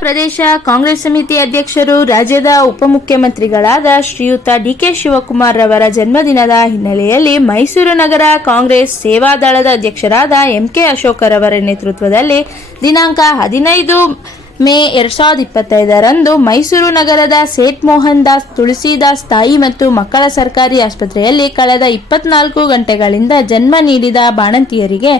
ಪ್ರದೇಶ ಕಾಂಗ್ರೆಸ್ ಸಮಿತಿ ಅಧ್ಯಕ್ಷರು ರಾಜ್ಯದ ಉಪಮುಖ್ಯಮಂತ್ರಿಗಳಾದ ಶ್ರೀಯುತ ಡಿಕೆ ಶಿವಕುಮಾರ್ ರವರ ಜನ್ಮದಿನದ ಹಿನ್ನೆಲೆಯಲ್ಲಿ ಮೈಸೂರು ನಗರ ಕಾಂಗ್ರೆಸ್ ಸೇವಾದಳದ ಅಧ್ಯಕ್ಷರಾದ ಎಂಕೆ ಅಶೋಕರವರ ನೇತೃತ್ವದಲ್ಲಿ ದಿನಾಂಕ ಹದಿನೈದು ಮೇ ಎರಡ್ ಸಾವಿರದ ಇಪ್ಪತ್ತೈದರಂದು ಮೈಸೂರು ನಗರದ ಸೇಠ್ ಮೋಹನ್ ದಾಸ್ ತುಳಸಿದಾಸ್ ತಾಯಿ ಮತ್ತು ಮಕ್ಕಳ ಸರ್ಕಾರಿ ಆಸ್ಪತ್ರೆಯಲ್ಲಿ ಕಳೆದ ಇಪ್ಪತ್ನಾಲ್ಕು ಗಂಟೆಗಳಿಂದ ಜನ್ಮ ನೀಡಿದ ಬಾಣಂತಿಯರಿಗೆ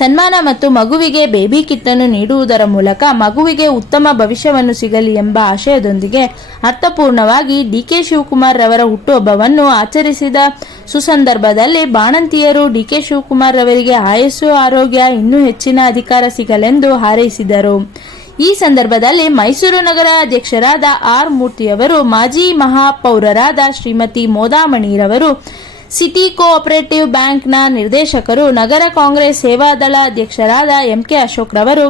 ಸನ್ಮಾನ ಮತ್ತು ಮಗುವಿಗೆ ಬೇಬಿ ಕಿಟ್ ಅನ್ನು ನೀಡುವುದರ ಮೂಲಕ ಮಗುವಿಗೆ ಉತ್ತಮ ಭವಿಷ್ಯವನ್ನು ಸಿಗಲಿ ಎಂಬ ಆಶಯದೊಂದಿಗೆ ಅರ್ಥಪೂರ್ಣವಾಗಿ ಡಿಕೆ ಶಿವಕುಮಾರ್ ರವರ ಹುಟ್ಟುಹಬ್ಬವನ್ನು ಆಚರಿಸಿದ ಸುಸಂದರ್ಭದಲ್ಲಿ ಬಾಣಂತಿಯರು ಡಿಕೆ ಶಿವಕುಮಾರ್ ರವರಿಗೆ ಆಯಸ್ಸು, ಆರೋಗ್ಯ ಇನ್ನೂ ಹೆಚ್ಚಿನ ಅಧಿಕಾರ ಸಿಗಲೆಂದು ಹಾರೈಸಿದರು. ಈ ಸಂದರ್ಭದಲ್ಲಿ ಮೈಸೂರು ನಗರ ಅಧ್ಯಕ್ಷರಾದ ಆರ್ ಮೂರ್ತಿಯವರು, ಮಾಜಿ ಮಹಾಪೌರರಾದ ಶ್ರೀಮತಿ ಮೋದಾಮಣಿರವರು, ಸಿಟಿ ಕೋಆಪರೇಟಿವ್ ಬ್ಯಾಂಕ್ನ ನಿರ್ದೇಶಕರು, ನಗರ ಕಾಂಗ್ರೆಸ್ ಸೇವಾದಳ ಅಧ್ಯಕ್ಷರಾದ ಎಂಕೆ ಅಶೋಕ್ ರವರು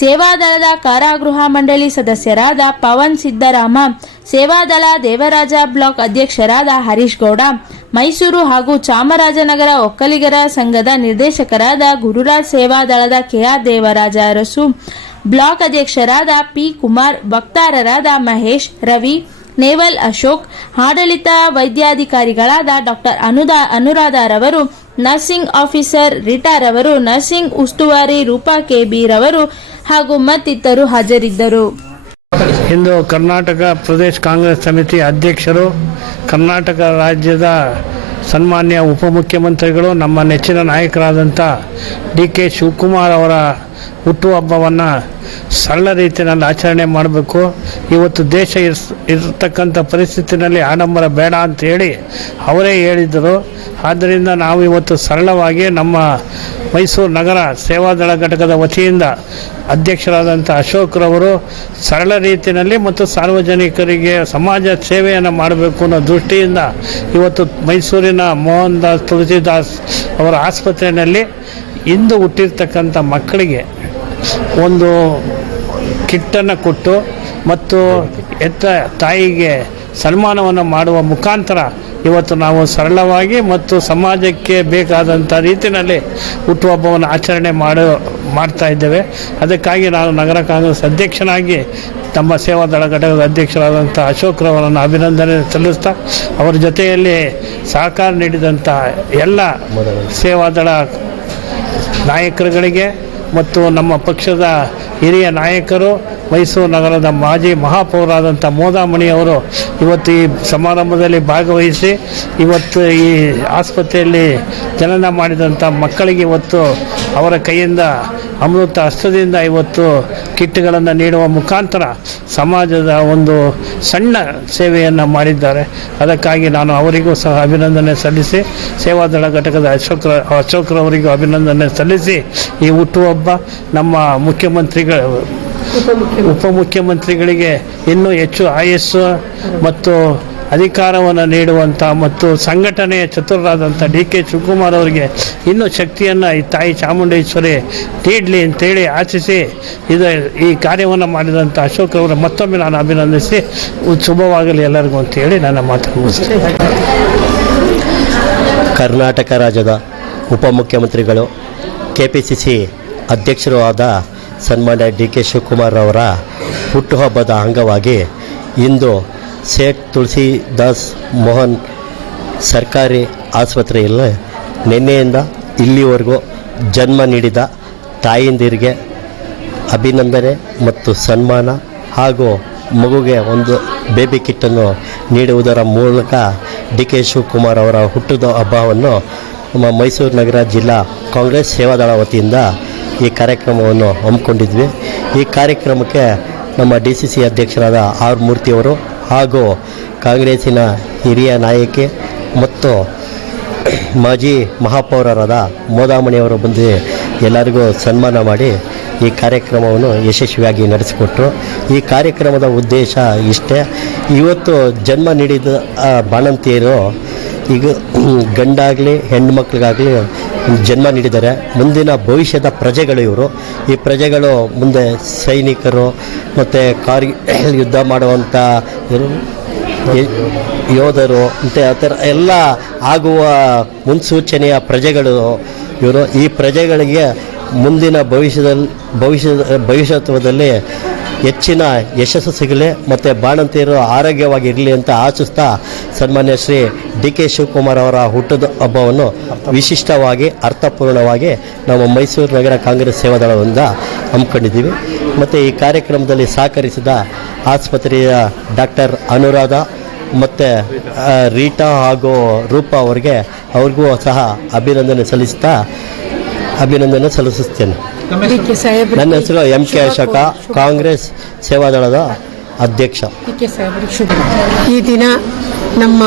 ಸೇವಾದಳದ ಕಾರಾಗೃಹ ಮಂಡಳಿ ಸದಸ್ಯರಾದ ಪವನ್ ಸಿದ್ದರಾಮ, ಸೇವಾದಳ ದೇವರಾಜ ಬ್ಲಾಕ್ ಅಧ್ಯಕ್ಷರಾದ ಹರೀಶ್ ಗೌಡ, ಮೈಸೂರು ಹಾಗೂ ಚಾಮರಾಜನಗರ ಒಕ್ಕಲಿಗರ ಸಂಘದ ನಿರ್ದೇಶಕರಾದ ಗುರುರಾಜ್ ಸೇವಾದಳದ ಕೆಆರ್ ದೇವರಾಜ ಅರಸು ಬ್ಲಾಕ್ ಅಧ್ಯಕ್ಷರಾದ ಪಿ ಕುಮಾರ್, ವಕ್ತಾರರಾದ ಮಹೇಶ್, ರವಿ, ನೇವಲ್ ಅಶೋಕ್, ಆಡಳಿತ ವೈದ್ಯಾಧಿಕಾರಿಗಳಾದ ಡಾಕ್ಟರ್ ಅನುದಾ ಅನುರಾಧಾರವರು ನರ್ಸಿಂಗ್ ಆಫೀಸರ್ ರವರು, ನರ್ಸಿಂಗ್ ಉಸ್ತುವಾರಿ ರೂಪಾ ಕೆ ಬಿ ರವರು ಹಾಗೂ ಮತ್ತಿತರರು ಹಾಜರಿದ್ದರು. ಇಂದು ಕರ್ನಾಟಕ ಪ್ರದೇಶ ಕಾಂಗ್ರೆಸ್ ಸಮಿತಿ ಅಧ್ಯಕ್ಷರು, ಕರ್ನಾಟಕ ರಾಜ್ಯದ ಸನ್ಮಾನ್ಯ ಉಪಮುಖ್ಯಮಂತ್ರಿಗಳು, ನಮ್ಮ ನೆಚ್ಚಿನ ನಾಯಕರಾದಂಥ ಡಿ ಕೆ ಶಿವಕುಮಾರ್ ಅವರ ಹುಟ್ಟುಹಬ್ಬವನ್ನು ಸರಳ ರೀತಿಯಲ್ಲಿ ಆಚರಣೆ ಮಾಡಬೇಕು. ಇವತ್ತು ದೇಶ ಇರ್, ಇರತಕ್ಕಂಥ ಪರಿಸ್ಥಿತಿನಲ್ಲಿ ಆಡಂಬರ ಬೇಡ ಅಂತ ಹೇಳಿ ಅವರೇ ಹೇಳಿದರು. ಆದ್ದರಿಂದ ನಾವು ಇವತ್ತು ಸರಳವಾಗಿ ನಮ್ಮ ಮೈಸೂರು ನಗರ ಸೇವಾದಳ ಘಟಕದ ವತಿಯಿಂದ ಅಧ್ಯಕ್ಷರಾದಂಥ ಅಶೋಕ್ರವರು ಸರಳ ರೀತಿಯಲ್ಲಿ ಮತ್ತು ಸಾರ್ವಜನಿಕರಿಗೆ ಸಮಾಜ ಸೇವೆಯನ್ನು ಮಾಡಬೇಕು ಅನ್ನೋ ದೃಷ್ಟಿಯಿಂದ ಇವತ್ತು ಮೈಸೂರಿನ ಮೋಹನ್ ದಾಸ್ ತುಳಸಿದಾಸ್ ಅವರ ಆಸ್ಪತ್ರೆಯಲ್ಲಿ ಇಂದು ಹುಟ್ಟಿರ್ತಕ್ಕಂಥ ಮಕ್ಕಳಿಗೆ ಒಂದು ಕಿಟ್ಟನ್ನು ಕೊಟ್ಟು ಮತ್ತು ಎತ್ತ ತಾಯಿಗೆ ಸನ್ಮಾನವನ್ನು ಮಾಡುವ ಮುಖಾಂತರ ಇವತ್ತು ನಾವು ಸರಳವಾಗಿ ಮತ್ತು ಸಮಾಜಕ್ಕೆ ಬೇಕಾದಂಥ ರೀತಿಯಲ್ಲಿ ಹುಟ್ಟುಹಬ್ಬವನ್ನು ಆಚರಣೆ ಮಾಡೋ, ಮಾಡ್ತಾ ಇದ್ದೇವೆ. ಅದಕ್ಕಾಗಿ ನಾನು ನಗರ ಕಾಂಗ್ರೆಸ್ ಅಧ್ಯಕ್ಷನಾಗಿ ನಮ್ಮ ಸೇವಾದಳ ಘಟಕದ ಅಧ್ಯಕ್ಷರಾದಂಥ ಅಶೋಕ್ರವರನ್ನು ಅಭಿನಂದನೆ ಸಲ್ಲಿಸ್ತಾ, ಅವರ ಜೊತೆಯಲ್ಲಿ ಸಹಕಾರ ನೀಡಿದಂಥ ಎಲ್ಲ ಸೇವಾದಳ ನಾಯಕರುಗಳಿಗೆ ಮತ್ತು ನಮ್ಮ ಪಕ್ಷದ ಹಿರಿಯ ನಾಯಕರು ಮೈಸೂರು ನಗರದ ಮಾಜಿ ಮಹಾಪೌರಾದಂಥ ಮೋದಾಮಣಿಯವರು ಇವತ್ತು ಈ ಸಮಾರಂಭದಲ್ಲಿ ಭಾಗವಹಿಸಿ ಇವತ್ತು ಈ ಆಸ್ಪತ್ರೆಯಲ್ಲಿ ಜನನ ಮಾಡಿದಂಥ ಮಕ್ಕಳಿಗೆ ಇವತ್ತು ಅವರ ಕೈಯಿಂದ ಅಮೃತ ಹಸ್ತದಿಂದ ಇವತ್ತು ಕಿಟ್ಗಳನ್ನು ನೀಡುವ ಮುಖಾಂತರ ಸಮಾಜದ ಒಂದು ಸಣ್ಣ ಸೇವೆಯನ್ನು ಮಾಡಿದ್ದಾರೆ. ಅದಕ್ಕಾಗಿ ನಾನು ಅವರಿಗೂ ಸಹ ಅಭಿನಂದನೆ ಸಲ್ಲಿಸಿ ಸೇವಾದಳ ಘಟಕದ ಅಶೋಕ್ರ ಅಶೋಕ್ರವರಿಗೂ ಅಭಿನಂದನೆ ಸಲ್ಲಿಸಿ ಈ ಹುಟ್ಟುಹಬ್ಬ ನಮ್ಮ ಮುಖ್ಯಮಂತ್ರಿಗಳು. ಉಪಮುಖ್ಯಮಂತ್ರಿಗಳಿಗೆ ಇನ್ನೂ ಹೆಚ್ಚು ಆಯಸ್ಸು ಮತ್ತು ಅಧಿಕಾರವನ್ನು ನೀಡುವಂಥ ಮತ್ತು ಸಂಘಟನೆಯ ಚತುರರಾದಂಥ ಡಿ ಕೆ ಶಿವಕುಮಾರ್ ಅವರಿಗೆ ಇನ್ನೂ ಶಕ್ತಿಯನ್ನು ಈ ತಾಯಿ ಚಾಮುಂಡೇಶ್ವರಿ ನೀಡಲಿ ಅಂತೇಳಿ ಆಶಿಸಿ ಇದು ಈ ಕಾರ್ಯವನ್ನು ಮಾಡಿದಂಥ ಅಶೋಕ್ ಅವರ ಮತ್ತೊಮ್ಮೆ ನಾನು ಅಭಿನಂದಿಸಿ ಶುಭವಾಗಲಿ ಎಲ್ಲರಿಗೂ ಅಂತೇಳಿ ನನ್ನ ಮಾತು ಮುಗಿಸ್ತೇನೆ. ಕರ್ನಾಟಕ ರಾಜ್ಯದ ಉಪಮುಖ್ಯಮಂತ್ರಿಗಳು ಕೆ ಪಿ ಸಿ ಸಿ ಅಧ್ಯಕ್ಷರೂ ಆದ ಸನ್ಮಾನ್ಯ ಡಿ ಕೆ ಶಿವಕುಮಾರ್ ಅವರ ಹುಟ್ಟುಹಬ್ಬದ ಅಂಗವಾಗಿ ಇಂದು ಸೇಠ್ ತುಳಸಿದಾಸ್ ಮೋಹನ್ ಸರ್ಕಾರಿ ಆಸ್ಪತ್ರೆಯಲ್ಲಿ ನಿನ್ನೆಯಿಂದ ಇಲ್ಲಿವರೆಗೂ ಜನ್ಮ ನೀಡಿದ ತಾಯಿಂದಿರಿಗೆ ಅಭಿನಂದನೆ ಮತ್ತು ಸನ್ಮಾನ ಹಾಗೂ ಮಗುಗೆ ಒಂದು ಬೇಬಿ ಕಿಟ್ಟನ್ನು ನೀಡುವುದರ ಮೂಲಕ ಡಿ ಕೆ ಶಿವಕುಮಾರ್ ಅವರ ಹುಟ್ಟಿದ ಹಬ್ಬವನ್ನು ನಮ್ಮ ಮೈಸೂರು ನಗರ ಜಿಲ್ಲಾ ಕಾಂಗ್ರೆಸ್ ಸೇವಾದಳ ವತಿಯಿಂದ ಈ ಕಾರ್ಯಕ್ರಮವನ್ನು ಹಮ್ಮಿಕೊಂಡಿದ್ವಿ. ಈ ಕಾರ್ಯಕ್ರಮಕ್ಕೆ ನಮ್ಮ ಡಿ ಸಿ ಸಿ ಅಧ್ಯಕ್ಷರಾದ ಆರ್ ಮೂರ್ತಿಯವರು ಹಾಗೂ ಕಾಂಗ್ರೆಸ್ಸಿನ ಹಿರಿಯ ನಾಯಕಿ ಮತ್ತು ಮಾಜಿ ಮಹಾಪೌರರಾದ ಮೋದಾಮಣಿಯವರು ಬಂದು ಎಲ್ಲರಿಗೂ ಸನ್ಮಾನ ಮಾಡಿ ಈ ಕಾರ್ಯಕ್ರಮವನ್ನು ಯಶಸ್ವಿಯಾಗಿ ನಡೆಸಿಕೊಟ್ರು. ಈ ಕಾರ್ಯಕ್ರಮದ ಉದ್ದೇಶ ಇಷ್ಟೇ. ಇವತ್ತು ಜನ್ಮ ನೀಡಿದ ಬಾಣಂತಿಯರು ಈಗ ಗಂಡಾಗಲಿ ಹೆಣ್ಣು ಮಕ್ಕಳಿಗಾಗಲಿ ಜನ್ಮ ನೀಡಿದ್ದಾರೆ ಮುಂದಿನ ಭವಿಷ್ಯದ ಪ್ರಜೆಗಳು ಇವರು. ಈ ಪ್ರಜೆಗಳು ಮುಂದೆ ಸೈನಿಕರು ಮತ್ತು ಕಾರ್ ಯುದ್ಧ ಮಾಡುವಂಥ ಯೋಧರು, ಮತ್ತು ಆ ಥರ ಎಲ್ಲ ಆಗುವ ಮುನ್ಸೂಚನೆಯ ಪ್ರಜೆಗಳು ಇವರು. ಈ ಪ್ರಜೆಗಳಿಗೆ ಮುಂದಿನ ಭವಿಷ್ಯದಲ್ಲಿ ಭವಿಷ್ಯದ, ಭವಿಷ್ಯತ್ವದಲ್ಲಿ ಹೆಚ್ಚಿನ ಯಶಸ್ಸು ಸಿಗಲಿ ಮತ್ತು ಬಾಣಂತಿಯರು ಆರೋಗ್ಯವಾಗಿರಲಿ ಅಂತ ಆಶಿಸ್ತಾ ಸನ್ಮಾನ್ಯ ಶ್ರೀ ಡಿ ಕೆ ಶಿವಕುಮಾರ್ ಅವರ ಹುಟ್ಟದ ಹಬ್ಬವನ್ನು ವಿಶಿಷ್ಟವಾಗಿ, ಅರ್ಥಪೂರ್ಣವಾಗಿ ನಾವು ಮೈಸೂರು ನಗರ ಕಾಂಗ್ರೆಸ್ ಸೇವಾದಳದಿಂದ ಹಮ್ಮಿಕೊಂಡಿದ್ದೀವಿ. ಮತ್ತು ಈ ಕಾರ್ಯಕ್ರಮದಲ್ಲಿ ಸಹಕರಿಸಿದ ಆಸ್ಪತ್ರೆಯ ಡಾಕ್ಟರ್ ಅನುರಾಧ ಮತ್ತು ರೀಟಾ ಹಾಗೂ ರೂಪಾ ಅವರಿಗೆ ಅವ್ರಿಗೂ ಸಹ ಅಭಿನಂದನೆ ಸಲ್ಲಿಸ್ತಾ ಅಭಿನಂದನೆ ಸಲ್ಲಿಸುತ್ತೇನೆ. ನನ್ನ ಹೆಸರು ಎಂ ಕೆ ಅಶೋಕ ಕಾಂಗ್ರೆಸ್ ಸೇವಾದಳದ ಅಧ್ಯಕ್ಷ. ಈ ದಿನ ನಮ್ಮ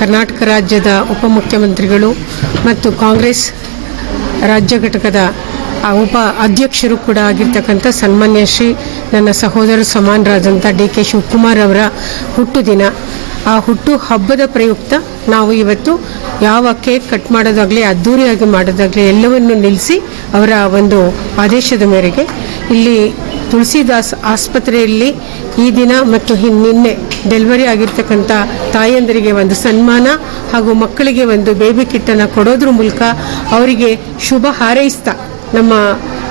ಕರ್ನಾಟಕ ರಾಜ್ಯದ ಉಪಮುಖ್ಯಮಂತ್ರಿಗಳು ಮತ್ತು ಕಾಂಗ್ರೆಸ್ ರಾಜ್ಯ ಘಟಕದ ಉಪ ಅಧ್ಯಕ್ಷರು ಕೂಡ ಆಗಿರ್ತಕ್ಕಂಥ ಸನ್ಮಾನ್ಯ ಶ್ರೀ ನನ್ನ ಸಹೋದರ ಸಮಾನರಾದಂಥ ಡಿ ಕೆ ಶಿವಕುಮಾರ್ ಅವರ ಹುಟ್ಟುದಿನ. ಆ ಹುಟ್ಟು ಹಬ್ಬದ ಪ್ರಯುಕ್ತ ನಾವು ಇವತ್ತು ಯಾವ ಕೇಕ್ ಕಟ್ ಮಾಡೋದಾಗಲಿ ಅದ್ಧೂರಿಯಾಗಿ ಮಾಡೋದಾಗಲಿ ಎಲ್ಲವನ್ನು ನಿಲ್ಲಿಸಿ ಅವರ ಒಂದು ಆದೇಶದ ಮೇರೆಗೆ ಇಲ್ಲಿ ತುಳಸಿದಾಸ್ ಆಸ್ಪತ್ರೆಯಲ್ಲಿ ಈ ದಿನ ಮತ್ತು ನಿನ್ನೆ ಡೆಲಿವರಿ ಆಗಿರ್ತಕ್ಕಂಥ ತಾಯಂದರಿಗೆ ಒಂದು ಸನ್ಮಾನ ಹಾಗೂ ಮಕ್ಕಳಿಗೆ ಒಂದು ಬೇಬಿ ಕಿಟ್ಟನ್ನು ಕೊಡೋದ್ರ ಮೂಲಕ ಅವರಿಗೆ ಶುಭ ಹಾರೈಸ್ತಾ ನಮ್ಮ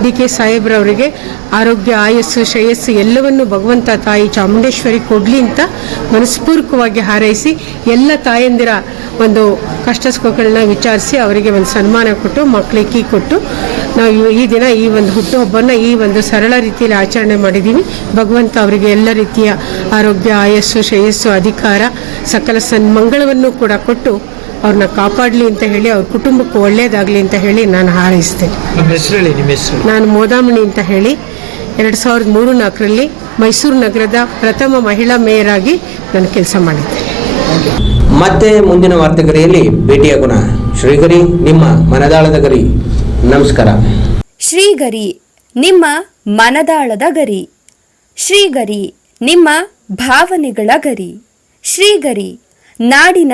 ಡಿ ಕೆ ಸಾಹೇಬ್ರವರಿಗೆ ಆರೋಗ್ಯ, ಆಯಸ್ಸು, ಶ್ರೇಯಸ್ಸು ಎಲ್ಲವನ್ನು ಭಗವಂತ ತಾಯಿ ಚಾಮುಂಡೇಶ್ವರಿ ಕೊಡಲಿ ಅಂತ ಮನಸ್ಪೂರ್ವಕವಾಗಿ ಹಾರೈಸಿ ಎಲ್ಲ ತಾಯಂದಿರ ಒಂದು ಕಷ್ಟ ಸುಖಗಳನ್ನ ವಿಚಾರಿಸಿ ಅವರಿಗೆ ಒಂದು ಸನ್ಮಾನ ಕೊಟ್ಟು ಮಕ್ಕಳಿಗೆ ಕೀ ಕೊಟ್ಟು ನಾವು ಈ ದಿನ ಈ ಒಂದು ಹುಟ್ಟುಹಬ್ಬನ ಈ ಒಂದು ಸರಳ ರೀತಿಯಲ್ಲಿ ಆಚರಣೆ ಮಾಡಿದ್ದೀವಿ ಭಗವಂತ ಅವರಿಗೆ ಎಲ್ಲ ರೀತಿಯ ಆರೋಗ್ಯ, ಆಯಸ್ಸು, ಶ್ರೇಯಸ್ಸು, ಅಧಿಕಾರ, ಸಕಲ ಸನ್ಮಂಗಳವನ್ನು ಕೂಡ ಕೊಟ್ಟು ಅವ್ರನ್ನ ಕಾಪಾಡಲಿ ಅಂತ ಹೇಳಿ ಅವ್ರ ಕುಟುಂಬಕ್ಕೆ ಒಳ್ಳೆಯದಾಗಲಿ ಅಂತ ಹೇಳಿ ನಾನು ಹಾರೈಸ್ತೇನೆ. ನಾನು ಮೋದಾಮಣಿ ಅಂತ ಹೇಳಿ ಎರಡು ಸಾವಿರದ ಮೂರು ನಾಲ್ಕರಲ್ಲಿ ಮೈಸೂರು ನಗರದ ಪ್ರಥಮ ಮಹಿಳಾ ಮೇಯರ್ ಆಗಿ ನಾನು ಕೆಲಸ ಮಾಡಿದ್ದೆ. ಮತ್ತೆ ಮುಂದಿನ ವಾರ್ತೆಗರಿಯಲ್ಲಿ ಭೇಟಿಯಾಗೋಣ ಶ್ರೀಗರಿ ನಿಮ್ಮ ಮನದಾಳದ ಗರಿ. ನಮಸ್ಕಾರ. ಶ್ರೀಗರಿ ನಿಮ್ಮ ಮನದಾಳದ ಗರಿ. ಶ್ರೀಗರಿ ನಿಮ್ಮ ಭಾವನೆಗಳ ಗರಿ. ಶ್ರೀಗರಿ ನಾಡಿನ